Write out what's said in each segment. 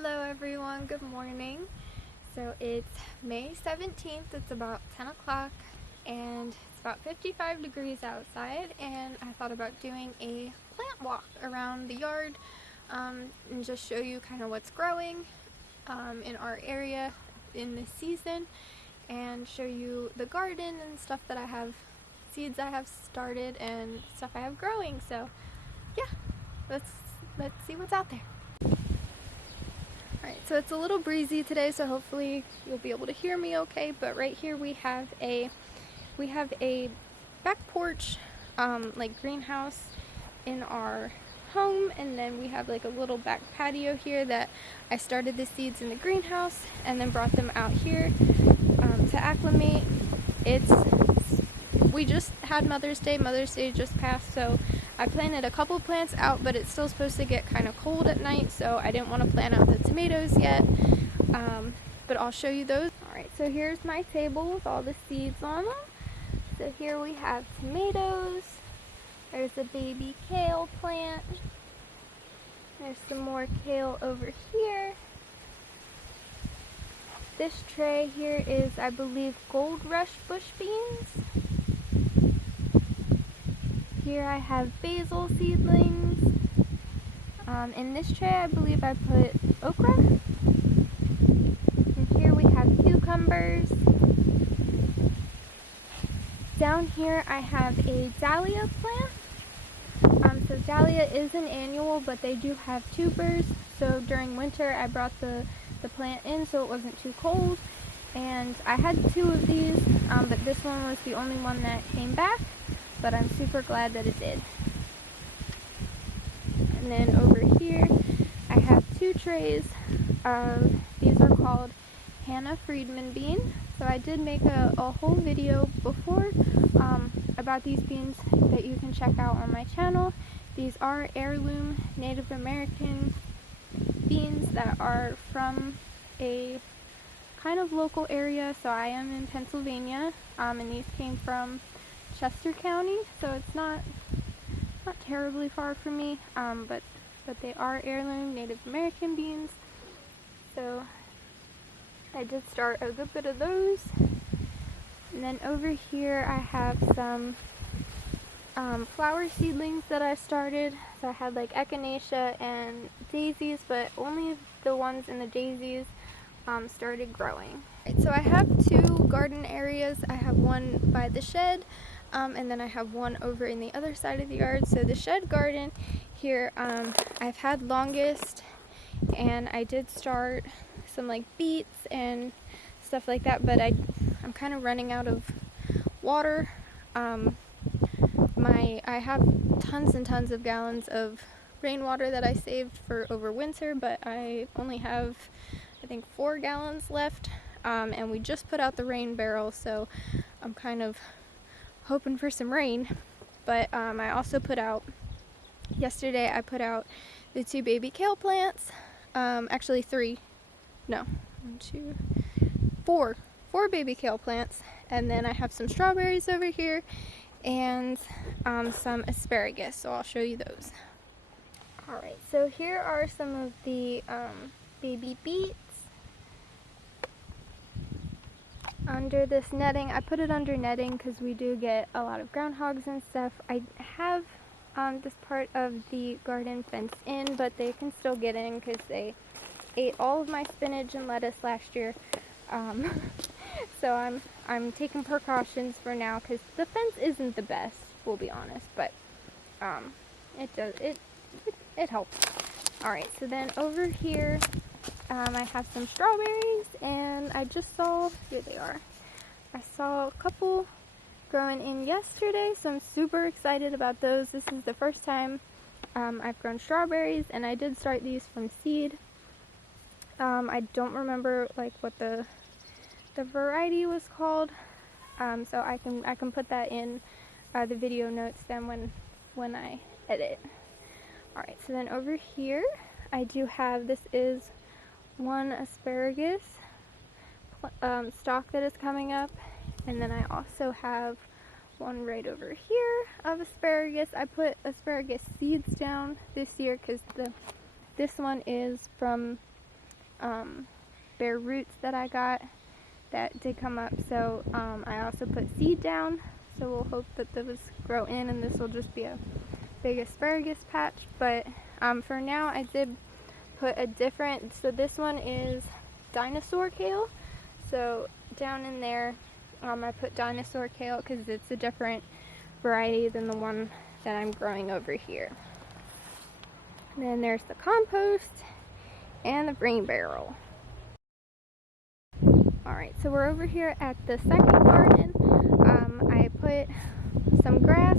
Hello everyone, good morning. So it's May 17th, it's about 10 o'clock and it's about 55 degrees outside, and I thought about doing a plant walk around the yard and just show you kind of what's growing in our area in this season, and show you the garden and stuff that I have, seeds I have started and stuff I have growing. So yeah, let's see what's out there. Alright, so it's a little breezy today, so hopefully you'll be able to hear me okay, but right here we have a back porch, like greenhouse in our home, and then we have like a little back patio here that I started the seeds in the greenhouse and then brought them out here to acclimate. We just had Mother's Day just passed, so I planted a couple plants out, but it's still supposed to get kind of cold at night, so I didn't want to plant out the tomatoes yet, but I'll show you those. Alright, so here's my table with all the seeds on them. So here we have tomatoes, there's a baby kale plant, there's some more kale over here. This tray here is, I believe, gold rush bush beans. Here I have basil seedlings. In this tray I believe I put okra. And here we have cucumbers. Down here I have a dahlia plant. So dahlia is an annual, but they do have tubers. So during winter I brought the plant in so it wasn't too cold. And I had two of these, but this one was the only one that came back. But I'm super glad that it did. And then over here I have two trays of, these are called Hannah Friedman bean. So I did make a whole video before about these beans that you can check out on my channel. These are heirloom Native American beans that are from a kind of local area. So I am in Pennsylvania, and these came from Chester County, so it's not terribly far from me, but they are heirloom Native American beans. So I did start a good bit of those. And then over here I have some flower seedlings that I started. So I had like echinacea and daisies, but only the ones in the daisies started growing. Right, so I have two garden areas. I have one by the shed, and then I have one over in the other side of the yard. So the shed garden here, I've had longest, and I did start some like beets and stuff like that, but I'm kind of running out of water. I have tons and tons of gallons of rainwater that I saved for over winter, but I only have, I think, 4 gallons left, and we just put out the rain barrel, so I'm kind of hoping for some rain. But I also put out, yesterday I put out the 2 baby kale plants, actually 3, no, 1, 2, 4 baby kale plants, and then I have some strawberries over here and some asparagus, so I'll show you those. Alright, so here are some of the baby beets under this netting. I put it under netting because we do get a lot of groundhogs and stuff. I have this part of the garden fenced in, but they can still get in because they ate all of my spinach and lettuce last year. So I'm taking precautions for now because the fence isn't the best, we'll be honest, but it helps. Alright, so then over here I have some strawberries, and I just saw, here they are. I saw a couple growing in yesterday, so I'm super excited about those. This is the first time I've grown strawberries, and I did start these from seed. I don't remember like what the variety was called, so I can put that in the video notes then when I edit. Alright, so then over here I do have, this is one asparagus stalk that is coming up, and then I also have one right over here of asparagus. I put asparagus seeds down this year because this one is from bare roots that I got that did come up. So I also put seed down, so we'll hope that those grow in and this will just be a big asparagus patch. But for now I did put a different, so this one is dinosaur kale. So down in there I put dinosaur kale because it's a different variety than the one that I'm growing over here. And then there's the compost and the grain barrel. Alright, so we're over here at the second garden. I put some grass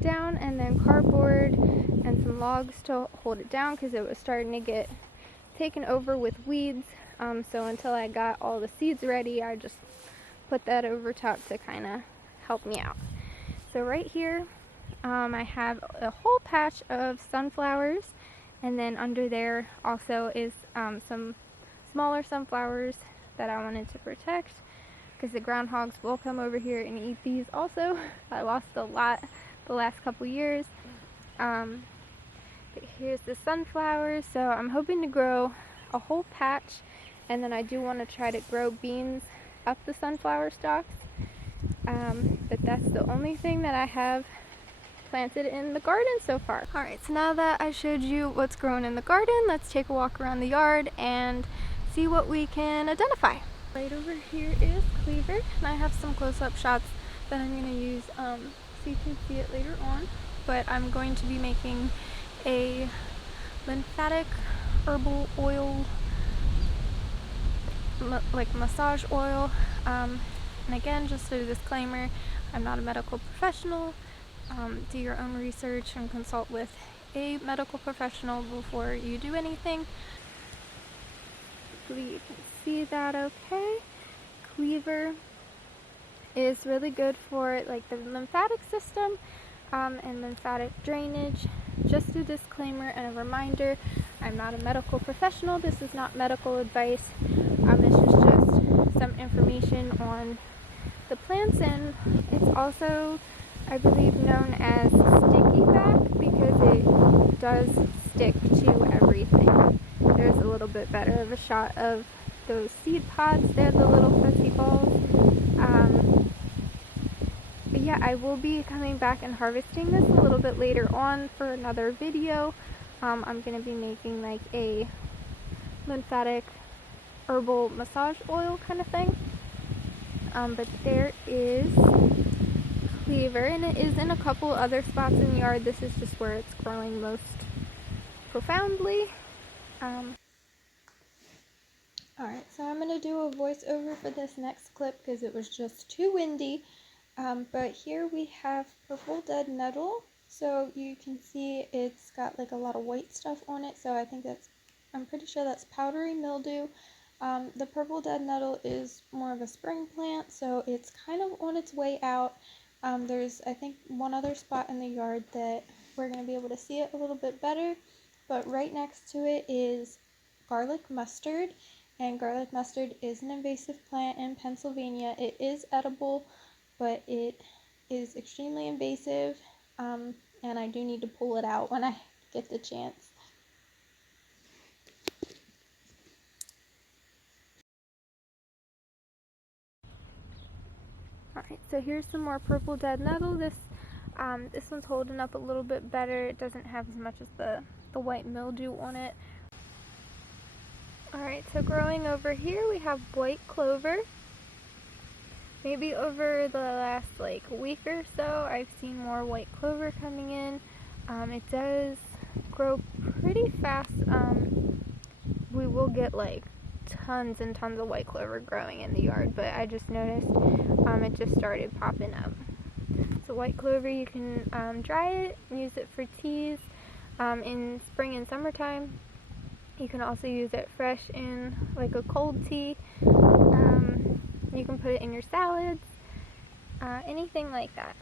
down and then cardboard and some logs to hold it down because it was starting to get taken over with weeds. So until I got all the seeds ready, I just put that over top to kind of help me out. So right here I have a whole patch of sunflowers, and then under there also is some smaller sunflowers that I wanted to protect because the groundhogs will come over here and eat these also. I lost a lot the last couple years. But here's the sunflowers, so I'm hoping to grow a whole patch, and then I do want to try to grow beans up the sunflower stalks. But that's the only thing that I have planted in the garden so far. Alright, so now that I showed you what's grown in the garden, let's take a walk around the yard and see what we can identify. Right over here is cleaver, and I have some close-up shots that I'm going to use so you can see it later on. But I'm going to be making a lymphatic herbal oil, like massage oil. And again, just a disclaimer, I'm not a medical professional. Do your own research and consult with a medical professional before you do anything. Hopefully you can see that okay. Cleaver is really good for like the lymphatic system and lymphatic drainage. Just a disclaimer and a reminder, I'm not a medical professional. This is not medical advice. This is just some information on the plants, and it's also, I believe, known as sticky back because it does stick to everything. There's a little bit better of a shot of those seed pods. They're the little fuzzy balls. But yeah, I will be coming back and harvesting this a little bit later on for another video. I'm going to be making like a lymphatic herbal massage oil kind of thing. But there is cleaver, and it is in a couple other spots in the yard. This is just where it's growing most profoundly. Alright, so I'm going to do a voiceover for this next clip because it was just too windy. But here we have purple dead nettle. So you can see it's got like a lot of white stuff on it. So I'm pretty sure that's powdery mildew. The purple dead nettle is more of a spring plant, so it's kind of on its way out. There's, I think, one other spot in the yard that we're going to be able to see it a little bit better. But right next to it is garlic mustard. And garlic mustard is an invasive plant in Pennsylvania. It is edible, but it is extremely invasive, and I do need to pull it out when I get the chance. Alright, so here's some more purple dead nettle. This one's holding up a little bit better. It doesn't have as much as the white mildew on it. Alright, so growing over here we have white clover. Maybe over the last like week or so I've seen more white clover coming in. It does grow pretty fast. We will get like tons and tons of white clover growing in the yard, but I just noticed it just started popping up. So white clover, you can dry it and use it for teas in spring and summertime. You can also use it fresh in like a cold tea. You can put it in your salads, anything like that.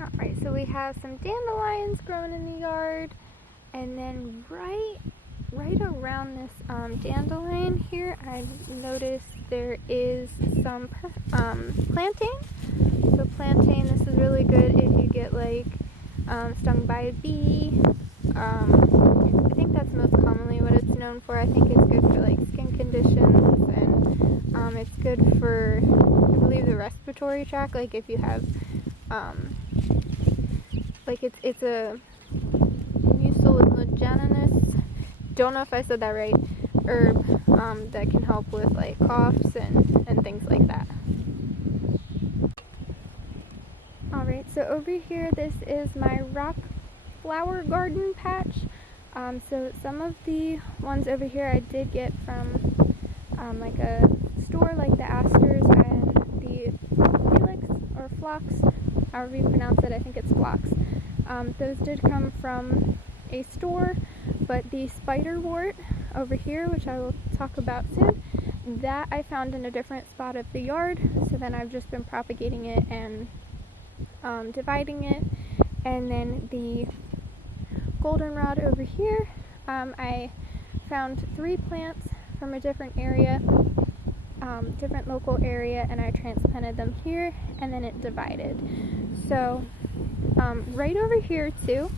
Alright, so we have some dandelions growing in the yard, and then right around this dandelion here, I noticed there is some plantain. So plantain, this is really good if you get like stung by a bee I think that's most commonly what it's known for. I think it's good for like skin conditions, and it's good for, I believe, the respiratory tract. Like if you have, like it's a mucilaginous, don't know if I said that right, herb that can help with like coughs and things like that. Alright, so over here, this is my rock flower garden patch. So some of the ones over here I did get from like a store like the Asters and the Felix or Phlox, however you pronounce it. I think it's Phlox. Those did come from a store, but the spiderwort over here, which I will talk about soon, that I found in a different spot of the yard. So then I've just been propagating it and dividing it. And then the goldenrod over here, I found 3 plants from a different area, different local area, and I transplanted them here, and then it divided. So right over here too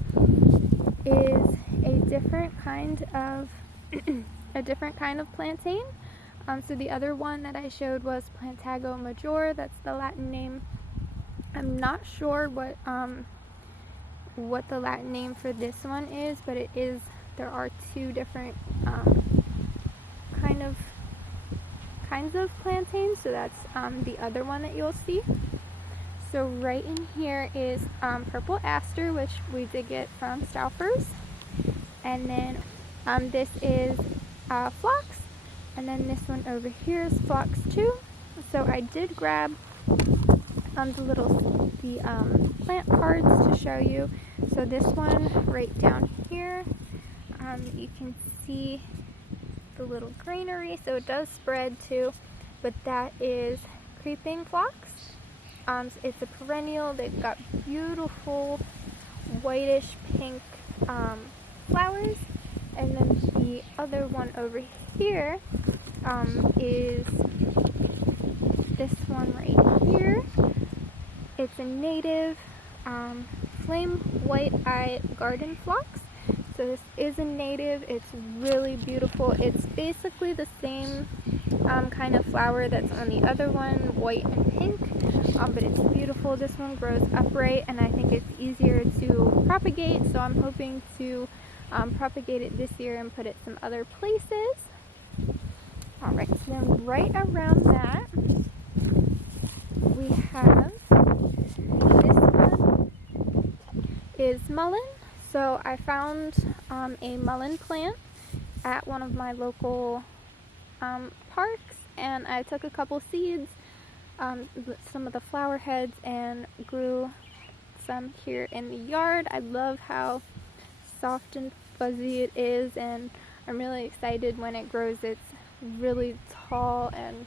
is a different kind of plantain. So the other one that I showed was Plantago major. That's the Latin name. I'm not sure what the Latin name for this one is, but it is. There are 2 different kinds of plantains. So that's the other one that you'll see. So right in here is purple aster, which we did get from Stouffer's, and then this is phlox, and then this one over here is phlox too. So I did grab the plant cards to show you. So this one right down here, you can see the little greenery, so it does spread too, but that is creeping phlox. It's a perennial. They've got beautiful whitish pink flowers. And then the other one over here is this one right here. It's a native flame white eye garden phlox. So this is a native. It's really beautiful. It's basically the same kind of flower that's on the other one, white and pink, but it's beautiful. This one grows upright, and I think it's easier to propagate, so I'm hoping to propagate it this year and put it some other places. Alright, so then right around that we have, this one is mullein. So I found a mullein plant at one of my local parks, and I took a couple seeds, some of the flower heads, and grew some here in the yard. I love how soft and fuzzy it is, and I'm really excited when it grows its really tall and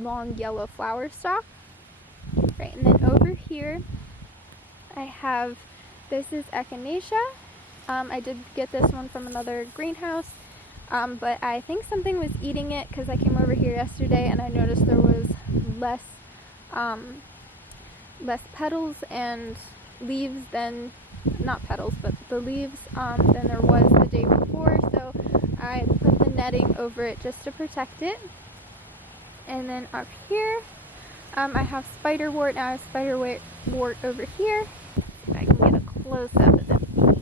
long yellow flower stalk. Right, and then over here I have, this is echinacea. I did get this one from another greenhouse, but I think something was eating it because I came over here yesterday and I noticed there was less petals and leaves than, not petals, but the leaves than there was the day before, so I put the netting over it just to protect it. And then up here I have spiderwort. Now I have spiderwort over here. If I can get a close up of the bee.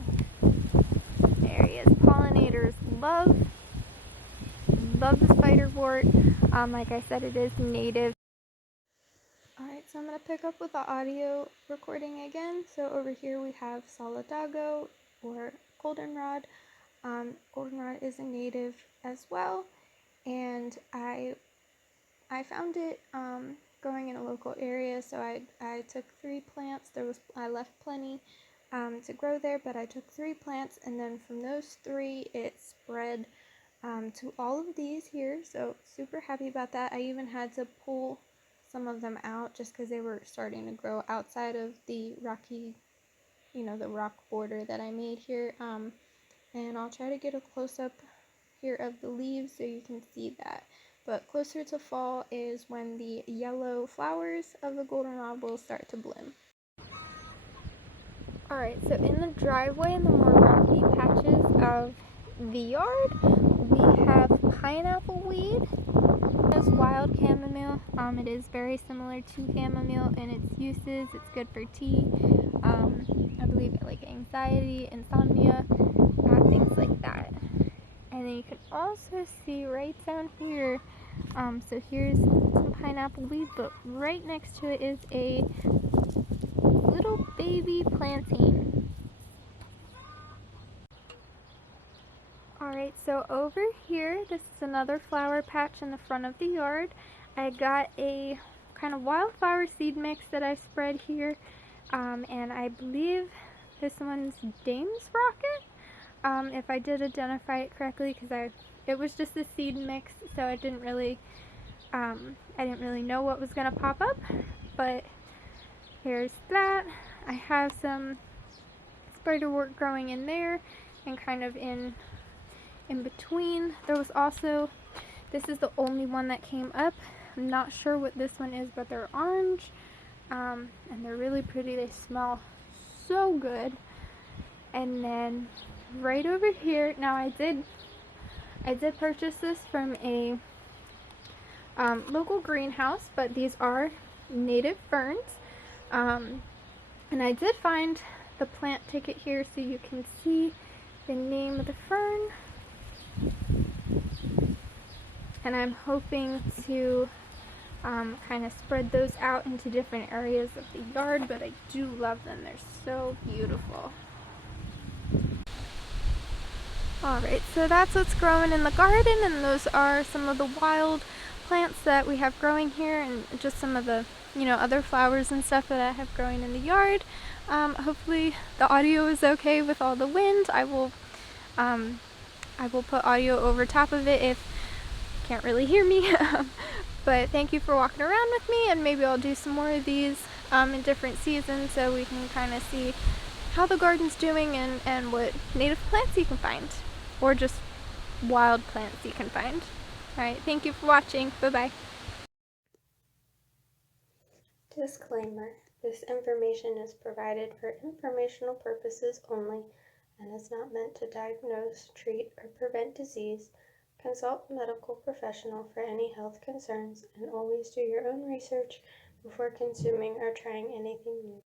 There he is. Pollinators love the spiderwort. Like I said, it is native. Alright, so I'm going to pick up with the audio recording again. So over here we have Solidago, or goldenrod. Goldenrod is a native as well, and I found it growing in a local area, so I took 3 plants. I left plenty to grow there, but I took 3 plants, and then from those 3 it spread to all of these here, so super happy about that. I even had to pull some of them out just because they were starting to grow outside of the rocky, the rock border that I made here, and I'll try to get a close-up here of the leaves so you can see that. But closer to fall is when the yellow flowers of the goldenrod will start to bloom. Alright, so in the driveway and the more rocky patches of the yard, we have pineapple weed. It's wild chamomile. It is very similar to chamomile in its uses. It's good for tea. I believe like anxiety, insomnia, things like that. And then you can also see right down here, so here's some pineapple weed, but right next to it is a little baby plantain. Alright, so over here, this is another flower patch in the front of the yard. I got a kind of wildflower seed mix that I spread here, and I believe this one's Dame's Rocket, if I did identify it correctly, because it was just a seed mix, so I didn't really know what was going to pop up, but here's that. I have some spiderwort growing in there, and kind of in between. There was also, this is the only one that came up. I'm not sure what this one is, but they're orange, and they're really pretty. They smell so good. And then right over here, now I did purchase this from a local greenhouse, but these are native ferns, and I did find the plant ticket here so you can see the name of the fern, and I'm hoping to kind of spread those out into different areas of the yard, but I do love them. They're so beautiful. Alright, so that's what's growing in the garden, and those are some of the wild plants that we have growing here, and just some of the, other flowers and stuff that I have growing in the yard. Hopefully the audio is okay with all the wind. I will put audio over top of it if you can't really hear me. But thank you for walking around with me, and maybe I'll do some more of these in different seasons so we can kind of see how the garden's doing and what native plants you can find, or just wild plants you can find. Alright, thank you for watching. Bye-bye. Disclaimer: this information is provided for informational purposes only and is not meant to diagnose, treat, or prevent disease. Consult a medical professional for any health concerns, and always do your own research before consuming or trying anything new.